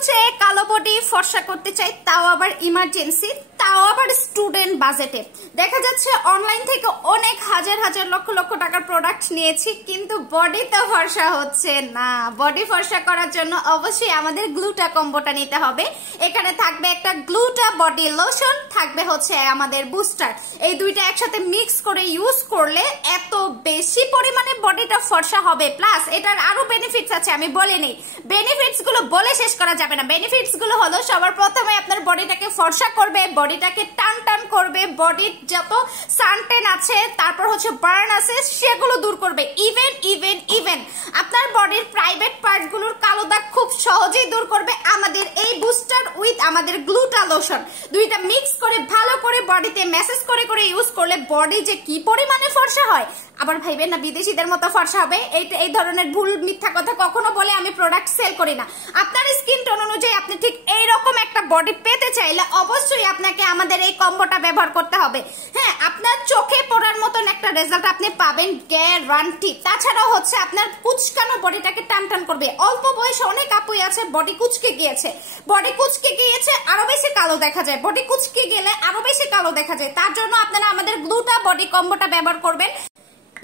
হচ্ছে কালো বডি ফর্সা করতে চাই, তাও আবার ইমার্জেন্সি, তাও আবার স্টুডেন্ট বাজেটে। দেখা যাচ্ছে অনলাইন থেকে অনেক হাজার হাজার লক্ষ লক্ষ টাকার প্রোডাক্ট নিয়েছি, কিন্তু বডি তো ফর্সা হচ্ছে না। বডি ফর্সা করার জন্য অবশ্যই আমাদের গ্লুটা কম্বোটা নিতে হবে। এখানে থাকবে একটা গ্লুটা বডি লোশন, থাকবে হচ্ছে আমাদের বুস্টার। এই দুইটা একসাথে মিক্স করে ইউজ করলে এত বেশি পরিমাণে বডিটা ফর্সা হবে। প্লাস এটার আরো বেনিফিটস আছে, আমি বলিনি। বেনিফিটস গুলো বলে শেষ করা যাবে না। বেনিফিটস গুলো হলো, সবার প্রথমে আপনার বডিটাকে ফর্সা করবে, বডিটাকে টান টান করবে, বডির যত সানটেন আছে, তারপর হচ্ছে বার্ন আছে, সেগুলো দূর করবে। ইভেন আপনার বডির প্রাইভেট পার্ট গুলোর কালো দাগ খুব সহজেই দূর করবে আমাদের এই বুস্টার উইথ আমাদের গ্লুটা লোশন। দুইটা মিক্স করে ভালো করে বডিতে ম্যাসেজ করে করে ইউজ করলে বডি যে কি পরিমাণে ফর্সা হয়। আবার ভাইবেন না বিদেশিদের মতো ফর্সা হবে, এই ধরনের ভুল মিথ্যা কথা কখনো বলে আমি প্রোডাক্ট সেল করি না। আপনার স্কিন টোন অনুযায়ী আপনি ঠিক এইরকম একটা বডি পেতে চাইলে অবশ্যই আপনাকে আমাদের এই কম্বোটা ব্যবহার করতে হবে। হ্যাঁ, আপনার চোখে পড়ার মতন একটা রেজাল্ট আপনি পাবেন গ্যারান্টি। তাছাড়াও হচ্ছে আপনার কুচকানো বডিটাকে টান টান করবে। অল্প বয়সে অনেক আপুই আছে বডি কুচকে গিয়েছে, আরো বেশি কালো দেখা যায়। বডি কুচকে গেলে আরো বেশি কালো দেখা যায়। তার জন্য আপনারা আমাদের গ্লুটা বডি কম্বোটা ব্যবহার করবেন।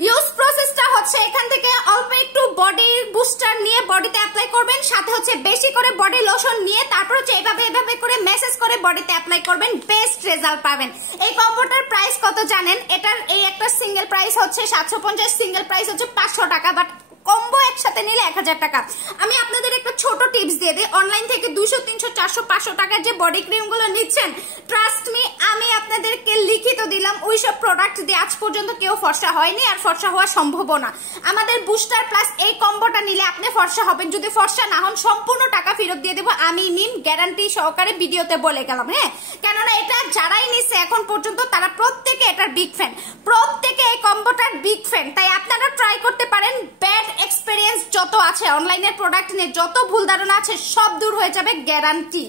ইউজ প্রসেসটা হচ্ছে, এখান থেকে অল্প একটু বডি বুস্টার নিয়ে বডিতে অ্যাপ্লাই করবেন, সাথে হচ্ছে বেশি করে বডি লোশন নিয়ে তারপর হচ্ছে এভাবে করে মেসেজ করে বডিতে অ্যাপ্লাই করবেন, বেস্ট রেজাল্ট পাবেন। এই কম্বোটার প্রাইস কত জানেন? এটার এই একটা সিঙ্গেল প্রাইস হচ্ছে 750, সিঙ্গেল প্রাইস হচ্ছে 500 টাকা, বাট কম্বো একসাথে নিলে 1000 টাকা। আমি আপনাদের একটা ছোট টিপস দিয়ে দিই। অনলাইন থেকে 200, 300, 400, 500 টাকার যে বডি ক্রিম গুলো নিচ্ছেন, ট্রাস্ট মি, আমি আপনাদেরকে লিখিত দিলাম ওইসব প্রোডাক্ট দিয়ে আজ পর্যন্ত কেউ ফর্সা হয়নি, আর ফর্সা হওয়া সম্ভব না। আমাদের বুস্টার প্লাস এই কম্বোটা নিলে আপনি ফর্সা হবেন। যদি ফর্সা না হন, সম্পূর্ণ টাকা ফেরত দিয়ে দেবো, আমি নিন গ্যারান্টি সহকারে, ভিডিওতে বলে গেলাম। হ্যাঁ, কেননা এটা যারাই নিচ্ছে এখন পর্যন্ত তারা প্রত্যেকে এটার বিগ ফ্যান, প্রত্যেকে এই কম্বোটার বিগ ফ্যান। তাই আপনারা ট্রাই করতে পারেন। ব্যাড এক্সপেরিয়েন্স যত আছে অনলাইনের প্রোডাক্ট নিয়ে, যত ভুল ধারণা আছে, সব দূর হয়ে যাবে গ্যারান্টি।